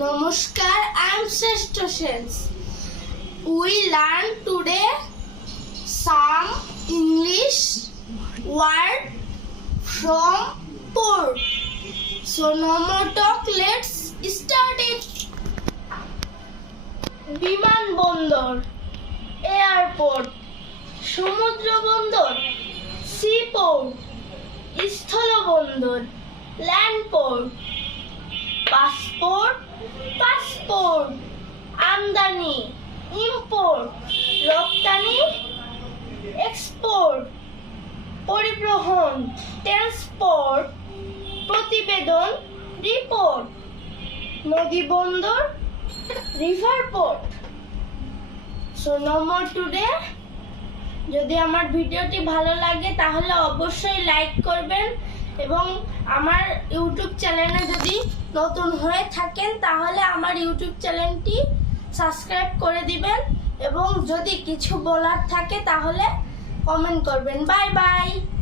Namaskar, I am Shrestha Sens. We learn today some English word from port. So no more talk, let's start it. বিমান বন্দর, airport, সমুদ্র বন্দর, sea port, স্থলবন্দর, land port, passport, passport, আমদানি, import, রপ্তানি, export, পরিবহন, transport, প্রতিবেদন, report, নদী বন্দর, river port. So no more today. যদি আমার ভিডিওটি ভালো লাগে তাহলে অবশ্যই লাইক করবেন এবং আমার ইউটিউব চ্যানেলে যদি নতুন হয়ে থাকেন তাহলে আমার ইউটিউব চ্যানেলটি সাবস্ক্রাইব করে দিবেন এবং যদি কিছু বলার থাকে তাহলে কমেন্ট করবেন। Bye bye.